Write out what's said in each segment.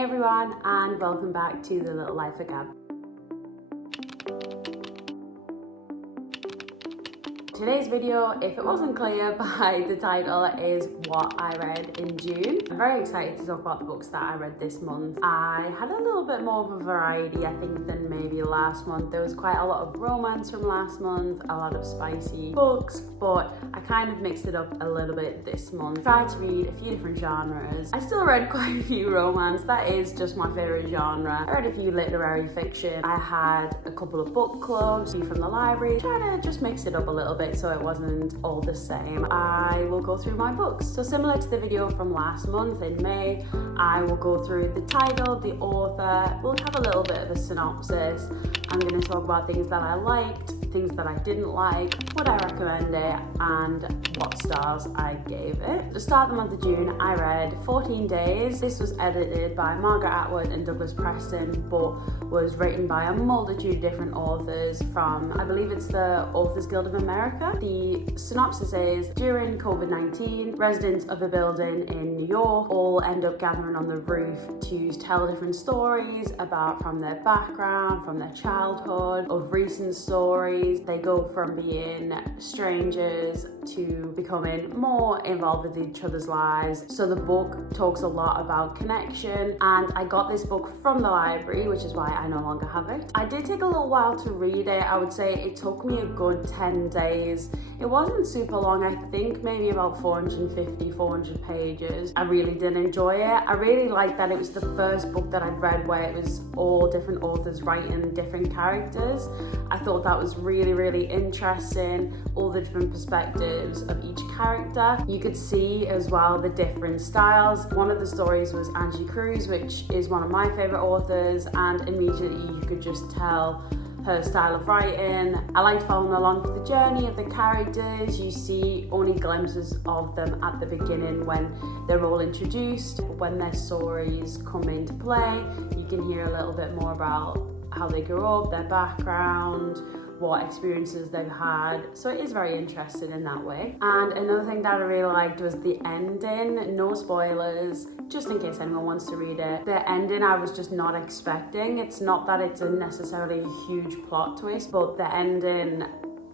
Hey everyone, and welcome back to The Little Life of Gab. Today's video, if it wasn't clear by the title, is what I read in June. I'm very excited to talk about the books that I read this month. I had a little bit more of a variety, I think, than maybe last month. There was quite a lot of romance from last month, a lot of spicy books, but I kind of mixed it up a little bit this month. Tried to read a few different genres. I still read quite a few romance, that is just my favourite genre. I read a few literary fiction. I had a couple of book clubs from the library, trying to just mix it up a little bit so it wasn't all the same. I will go through my books. So similar to the video from last month in May, I will go through the title, the author, we'll have a little bit of a synopsis. I'm going to talk about things that I liked, things that I didn't like, would I recommend it, and what stars I gave it. To start the month of June, I read 14 Days. This was edited by Margaret Atwood and Douglas Preston, but was written by a multitude of different authors from, I believe it's the Authors Guild of America. The synopsis is, during COVID-19, residents of a building in New York all end up gathering on the roof to tell different stories from their background, from their childhood, of recent stories. They go from being strangers to becoming more involved with each other's lives. So the book talks a lot about connection, and I got this book from the library, which is why I no longer have it. I did take a little while to read it. I would say it took me a good 10 days. It wasn't super long, I think maybe about 400 pages. I really did enjoy it. I really liked that it was the first book that I'd read where it was all different authors writing different characters. I thought that was really interesting, all the different perspectives of each character. You could see as well the different styles. One of the stories was Angie Cruz, which is one of my favorite authors, and immediately you could just tell her style of writing. I liked following along for the journey of the characters. You see only glimpses of them at the beginning when they're all introduced. When their stories come into play, you can hear a little bit more about how they grew up, their background, what experiences they've had. So it is very interesting in that way. And another thing that I really liked was the ending. No spoilers, just in case anyone wants to read it. The ending I was just not expecting. It's not that it's necessarily a huge plot twist, but the ending,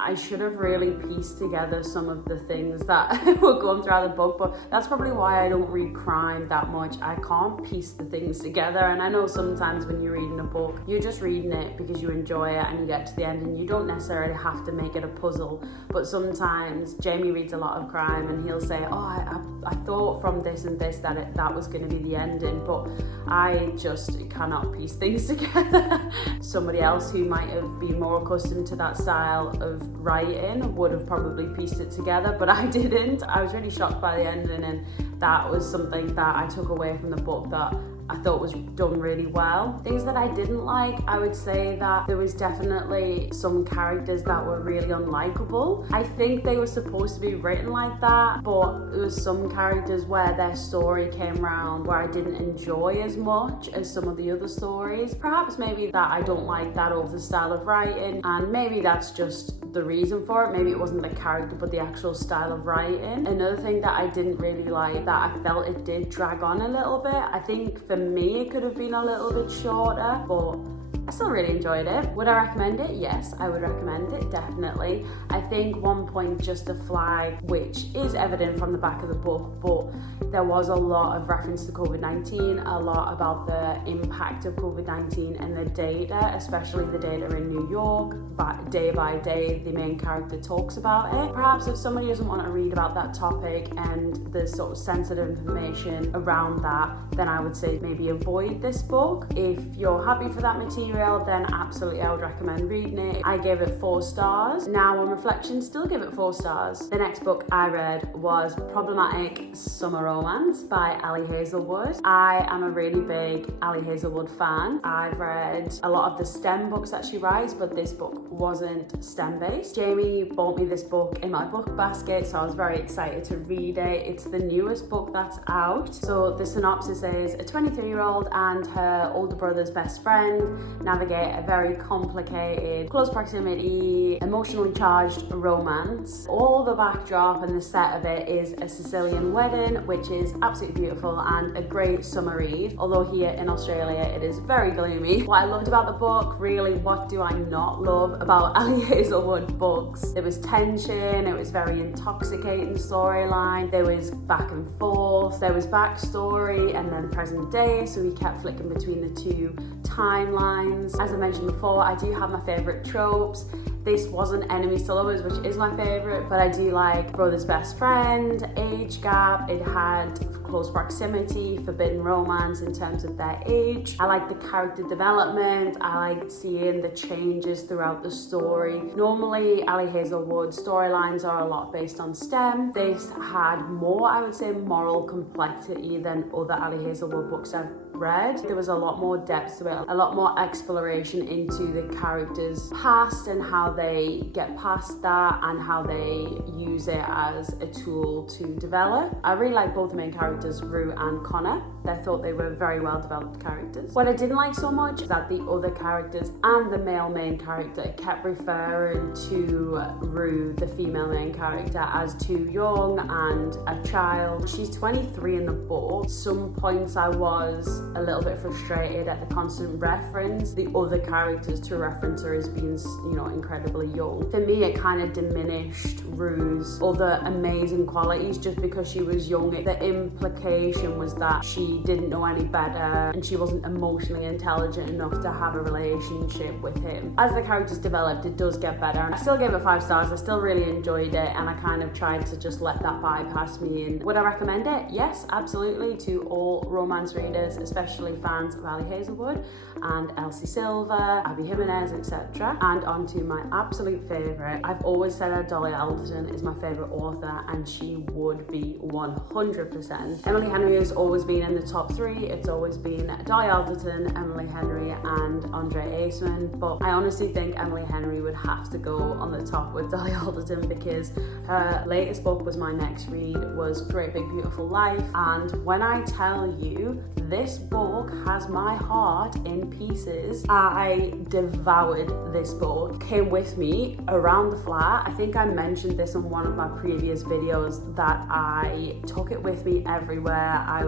I should have really pieced together some of the things that were going throughout the book, but that's probably why I don't read crime that much. I can't piece the things together, and I know sometimes when you're reading a book, you're just reading it because you enjoy it and you get to the end and you don't necessarily have to make it a puzzle. But sometimes Jamie reads a lot of crime and he'll say, oh, I thought from this and this that was going to be the ending, but I just cannot piece things together. Somebody else who might have been more accustomed to that style of writing would have probably pieced it together, but I didn't. I was really shocked by the ending, and that was something that I took away from the book that I thought was done really well. Things that I didn't like, I would say that there was definitely some characters that were really unlikable. I think they were supposed to be written like that, but there was some characters where their story came around where I didn't enjoy as much as some of the other stories. Perhaps maybe that I don't like that author's style of writing, and maybe that's just the reason for it. Maybe it wasn't the character but the actual style of writing. Another thing that I didn't really like, that I felt it did drag on a little bit. I think for me it could have been a little bit shorter, but I still really enjoyed it. Would I recommend it? Yes, I would recommend it, definitely. I think one point just to flag, which is evident from the back of the book, but there was a lot of reference to COVID-19, a lot about the impact of COVID-19 and the data, especially the data in New York. But day by day, the main character talks about it. Perhaps if somebody doesn't want to read about that topic and the sort of sensitive information around that, then I would say maybe avoid this book. If you're happy for that material, then absolutely I would recommend reading it. I gave it 4 stars. Now on reflection, still give it 4 stars. The next book I read was Problematic Summer Romance by Ali Hazelwood. I am a really big Ali Hazelwood fan. I've read a lot of the STEM books that she writes, but this book wasn't STEM based. Jamie bought me this book in my book basket, so I was very excited to read it. It's the newest book that's out. So the synopsis is, a 23-year-old and her older brother's best friend navigate a very complicated, close proximity, emotionally charged romance. All the backdrop and the set of it is a Sicilian wedding, which is absolutely beautiful and a great summer read. Although here in Australia it is very gloomy. What I loved about the book, really, what do I not love about Ali Hazelwood books? There was tension, it was very intoxicating storyline, there was back and forth, there was backstory and then present day, so we kept flicking between the two timelines. As I mentioned before, I do have my favourite tropes. This wasn't enemies to lovers, which is my favourite, but I do like brother's best friend, age gap. It had close proximity, forbidden romance in terms of their age. I like the character development. I like seeing the changes throughout the story. Normally, Ali Hazelwood storylines are a lot based on STEM. This had more, I would say, moral complexity than other Ali Hazelwood books I've read. There was a lot more depth to it, a lot more exploration into the characters' past and how they get past that and how they use it as a tool to develop. I really like both the main characters, Rue and Connor. I thought they were very well developed characters. What I didn't like so much is that the other characters and the male main character kept referring to Rue, the female main character, as too young and a child. She's 23 in the book. Some points I was a little bit frustrated at the constant reference the other characters to reference her as being, you know, incredibly young. For me, it kind of diminished Rue's other amazing qualities just because she was young. The implication was that she didn't know any better and she wasn't emotionally intelligent enough to have a relationship with him. As the characters developed, it does get better. I still gave it 5 stars. I still really enjoyed it, and I kind of tried to just let that bypass me. And would I recommend it? Yes, absolutely, to all romance readers, especially fans of Ali Hazelwood and Elsie Silver, Abby Jimenez, etc. And on to my absolute favourite. I've always said that Dolly Alderton is my favourite author, and she would be 100%. Emily Henry has always been in the top 3. It's always been Dolly Alderton, Emily Henry and Andre Aceman, but I honestly think Emily Henry would have to go on the top with Dolly Alderton because her latest book was my next read, was Great Big Beautiful Life, and when I tell you this book has my heart in pieces. I devoured this book. Came with me around the flat. I think I mentioned this in one of my previous videos that I took it with me everywhere. I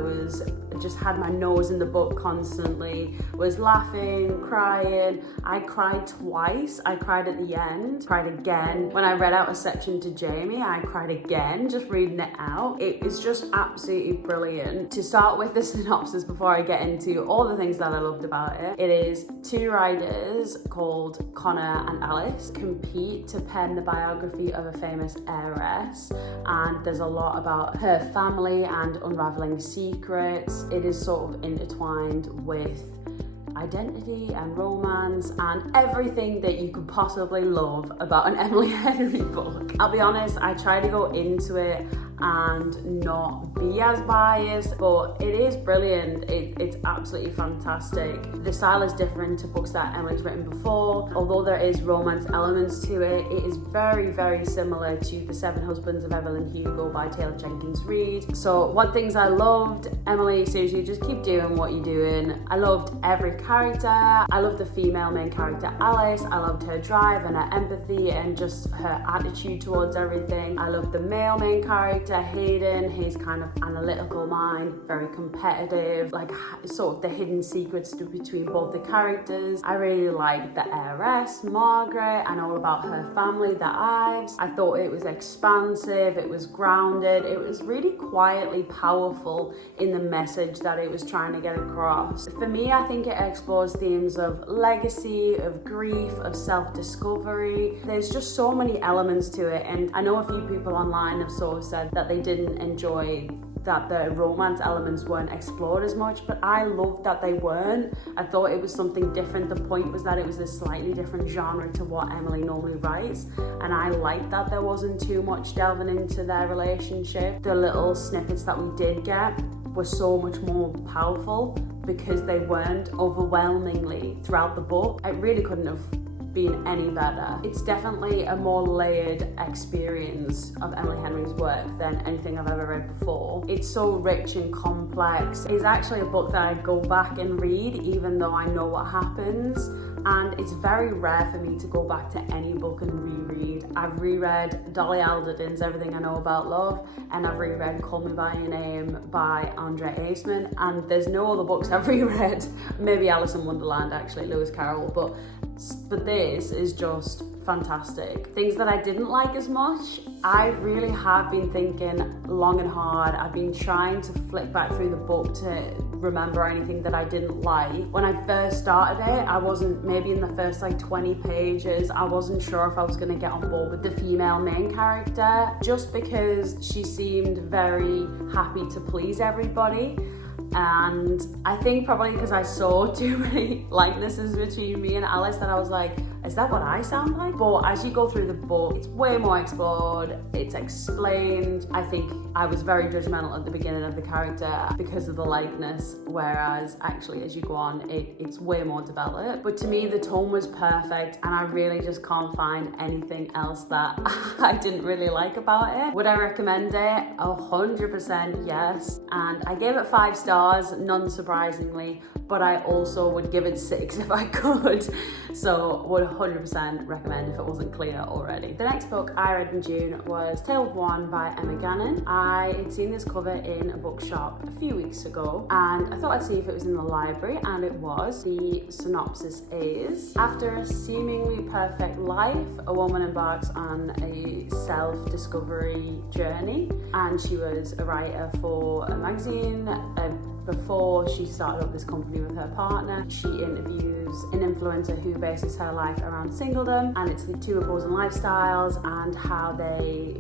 just had my nose in the book constantly, was laughing, crying. I cried twice. I cried at the end, cried again. When I read out a section to Jamie, I cried again, just reading it out. It is just absolutely brilliant. To start with the synopsis before I get into all the things that I loved about it, it is 2 writers called Connor and Alice compete to pen the biography of a famous heiress, and there's a lot about her family and unraveling secrets. It is sort of intertwined with identity and romance and everything that you could possibly love about an Emily Henry book. I'll be honest, I try to go into it and not be as biased, but it is brilliant. It's absolutely fantastic. The style is different to books that Emily's written before. Although there is romance elements to it, it is very, very similar to The 7 Husbands of Evelyn Hugo by Taylor Jenkins Reid. So what things I loved, Emily, seriously, just keep doing what you're doing. I loved every character. I loved the female main character, Alice. I loved her drive and her empathy and just her attitude towards everything. I loved the male main character, Hayden. His kind of analytical mind, very competitive, like sort of the hidden secrets between both the characters. I really liked the heiress, Margaret, and all about her family, the Ives. I thought it was expansive, it was grounded, it was really quietly powerful in the message that it was trying to get across. For me, I think it explores themes of legacy, of grief, of self-discovery. There's just so many elements to it, and I know a few people online have sort of said that they didn't enjoy that the romance elements weren't explored as much, but I loved that they weren't. I thought it was something different. The point was that it was a slightly different genre to what Emily normally writes, and I liked that there wasn't too much delving into their relationship. The little snippets that we did get were so much more powerful because they weren't overwhelmingly throughout the book. It really couldn't have been any better. It's definitely a more layered experience of Emily Henry's work than anything I've ever read before. It's so rich and complex. It's actually a book that I go back and read even though I know what happens. and it's very rare for me to go back to any book and reread. I've reread Dolly Alderton's Everything I Know About Love, and I've reread Call Me By Your Name by Andre Aceman, and there's no other books I've reread. Maybe Alice in Wonderland, actually, Lewis Carroll, but this is just fantastic. Things that I didn't like as much, I really have been thinking long and hard. I've been trying to flick back through the book to remember anything that I didn't like. When I first started it, I wasn't, maybe in the first like 20 pages, I wasn't sure if I was going to get on board with the female main character, just because she seemed very happy to please everybody. And I think probably because I saw too many likenesses between me and Alice that I was like, is that what I sound like? But as you go through the book, it's way more explored, it's explained. I think I was very judgmental at the beginning of the character because of the likeness, whereas actually as you go on, it's way more developed. But to me, the tone was perfect, and I really just can't find anything else that I didn't really like about it. Would I recommend it? 100% yes. And I gave it 5 stars, none surprisingly, but I also would give it 6 if I could. So would 100% recommend if it wasn't clear already. The next book I read in June was Tale of One by Emma Gannon. I had seen this cover in a bookshop a few weeks ago, and I thought I'd see if it was in the library, and it was. The synopsis is: after a seemingly perfect life, a woman embarks on a self-discovery journey, and she was a writer for a magazine. Before she started up this company with her partner, she interviews an influencer who bases her life around singledom, and it's the 2 opposing lifestyles and how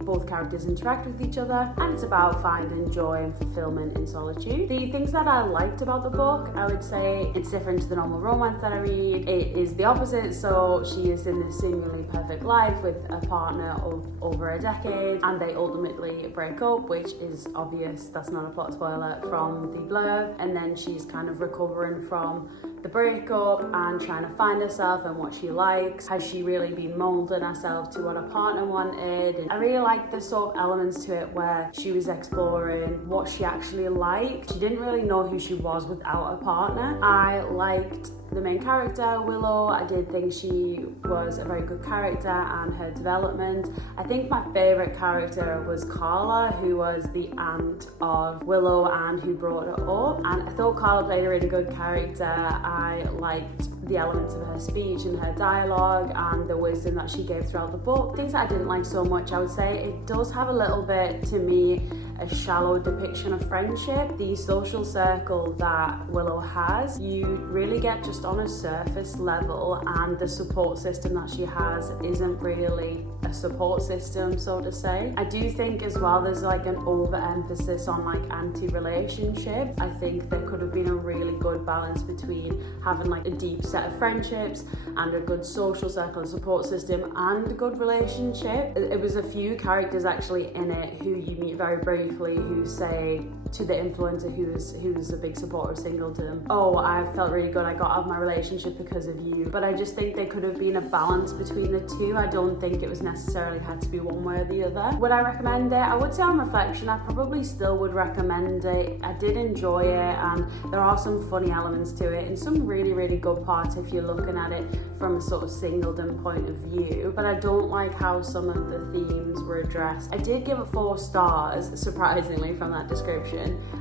both characters interact with each other, and it's about finding joy and fulfillment in solitude. The things that I liked about the book, I would say it's different to the normal romance that I read. It is the opposite, so she is in this seemingly perfect life with a partner of over a decade, and they ultimately break up, which is obvious, that's not a plot spoiler from the blurb. And then she's kind of recovering from the breakup and trying to find herself and what she likes. Has she really been molding herself to what her partner wanted? And I really liked the sort of elements to it where she was exploring what she actually liked. She didn't really know who she was without a partner. I liked the main character, Willow. I did think she was a very good character and her development. I think my favourite character was Carla, who was the aunt of Willow and who brought her up. And I thought Carla played a really good character. I liked the elements of her speech and her dialogue and the wisdom that she gave throughout the book. Things that I didn't like so much, I would say it does have a little bit, to me, a shallow depiction of friendship. The social circle that Willow has, you really get just on a surface level, and the support system that she has isn't really a support system, so to say. I do think as well there's like an overemphasis on like anti-relationship. I think there could have been a really good balance between having like a deep set of friendships and a good social circle and support system and a good relationship. It was a few characters actually in it who you meet very briefly who say to the influencer who's a big supporter of singledom, oh, I felt really good, I got out of my relationship because of you. But I just think there could have been a balance between the two. I don't think it was necessarily had to be one way or the other. Would I recommend it? I would say on reflection I probably still would recommend it. I did enjoy it, and there are some funny elements to it and some really, really good parts if you're looking at it from a sort of singledom point of view. But I don't like how some of the themes were addressed. I did give it 4 stars, surprisingly, from that description.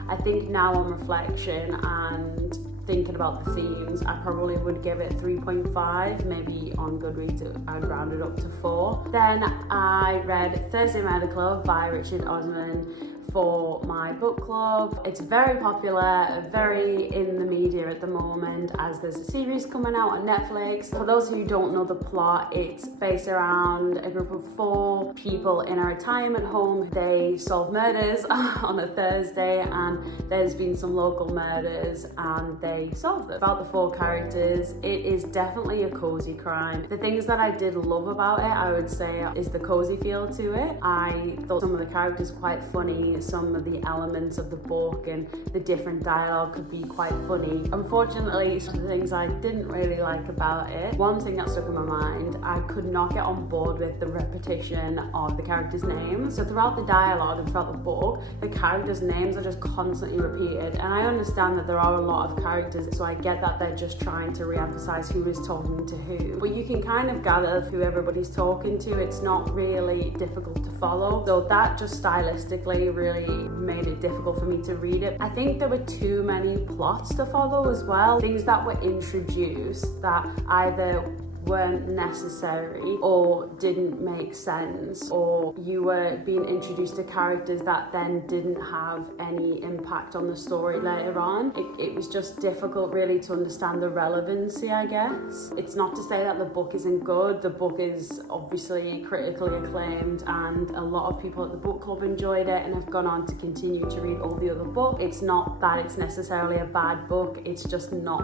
I think now on reflection and thinking about the themes, I probably would give it 3.5. Maybe on Goodreads I'd round it up to 4. Then I read Thursday Murder Club by Richard Osman for my book club. It's very popular, very in the media at the moment, as there's a series coming out on Netflix. For those who don't know the plot, it's based around a group of 4 people in a retirement home. They solve murders on a Thursday, and there's been some local murders and they solve them. About the 4 characters, it is definitely a cozy crime. The things that I did love about it, I would say, is the cozy feel to it. I thought some of the characters were quite funny. some of the elements of the book and the different dialogue could be quite funny. Unfortunately, some of the things I didn't really like about it, one thing that stuck in my mind, I could not get on board with the repetition of the characters' names. So throughout the dialogue and throughout the book, the characters' names are just constantly repeated. And I understand that there are a lot of characters, so I get that they're just trying to re-emphasize who is talking to who. But you can kind of gather who everybody's talking to. It's not really difficult to follow. So that just stylistically really made it difficult for me to read it. I think there were too many plots to follow as well. Things that were introduced that either weren't necessary or didn't make sense, or you were being introduced to characters that then didn't have any impact on the story later on. It was just difficult really to understand the relevancy, I guess. It's not to say that the book isn't good. The book is obviously critically acclaimed and a lot of people at the book club enjoyed it and have gone on to continue to read all the other books. It's not that it's necessarily a bad book, it's just not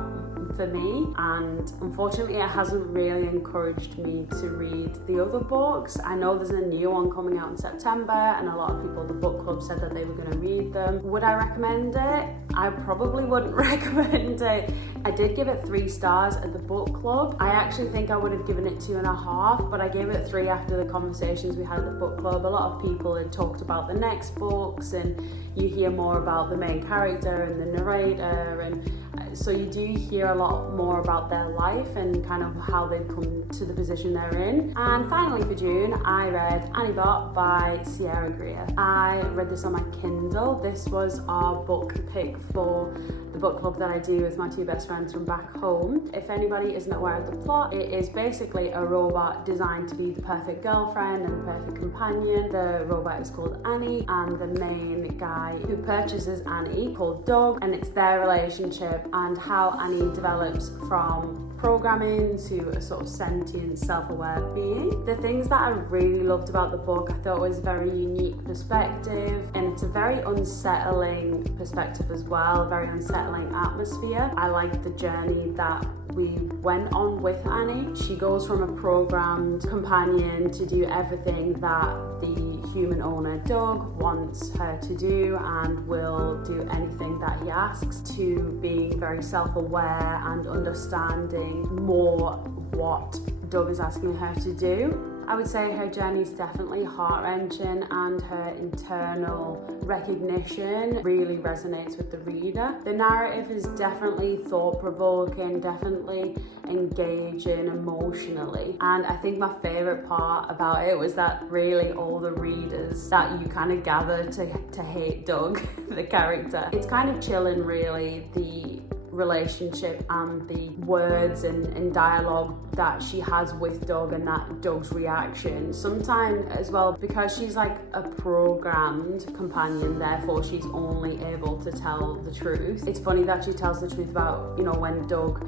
for me, and unfortunately it hasn't really encouraged me to read the other books. I know there's a new one coming out in September and a lot of people at the book club said that they were going to read them. Would I recommend it? I probably wouldn't recommend it. I did give it 3 stars at the book club. I actually think I would have given it 2.5, but I gave it 3 after the conversations we had at the book club. A lot of people had talked about the next books and you hear more about the main character and the narrator, and so you do hear a lot more about their life and kind of how they've come to the position they're in. And finally for June, I read Annie Bot by Sierra Greer. I read this on my Kindle. This was our book pick for the book club that I do with my 2 best friends from back home. If anybody isn't aware of the plot, it is basically a robot designed to be the perfect girlfriend and the perfect companion. The robot is called Annie, and the main guy who purchases Annie called Doug, and it's their relationship and how Annie develops from programming to a sort of sentient, self-aware being. The things that I really loved about the book, I thought was a very unique perspective, and it's a very unsettling perspective as well, a very unsettling atmosphere. I liked the journey that we went on with Annie. She goes from a programmed companion to do everything that the human owner Doug wants her to do and will do anything that he asks, to being very self-aware and understanding more what Doug is asking her to do. I would say her journey is definitely heart-wrenching and her internal recognition really resonates with the reader. The narrative is definitely thought-provoking, definitely engaging emotionally, and I think my favourite part about it was that really all the readers that you kind of gather to hate Doug, the character. It's kind of chilling really, the relationship and the words and dialogue that she has with Doug and that Doug's reaction. Sometimes as well, because she's like a programmed companion, therefore she's only able to tell the truth. It's funny that she tells the truth about, you know, when Doug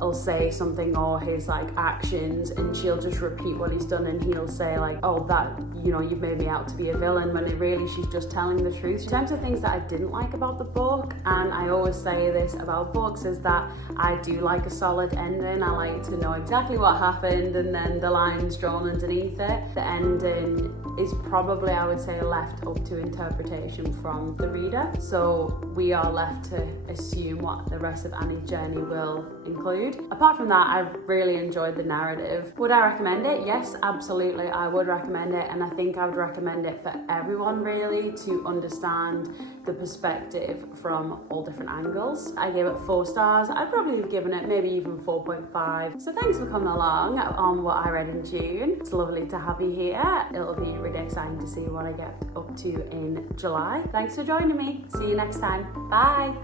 will say something or his like actions, and she'll just repeat what he's done, and he'll say like, oh, that, you know, you've made me out to be a villain, when it really she's just telling the truth. In terms of things that I didn't like about the book, and I always say this about books, is that I do like a solid ending. I like to know exactly what happened and then the lines drawn underneath it. The ending is probably, I would say, left up to interpretation from the reader, so we are left to assume what the rest of Annie's journey will include. Apart from that, I really enjoyed the narrative. Would I recommend it? Yes, absolutely, I would recommend it, and I think I would recommend it for everyone really, to understand the perspective from all different angles. I gave it 4 stars. I'd probably have given it maybe even 4.5. So thanks for coming along on what I read in June. It's lovely to have you here. It'll be really exciting to see what I get up to in July. Thanks for joining me. See you next time. Bye.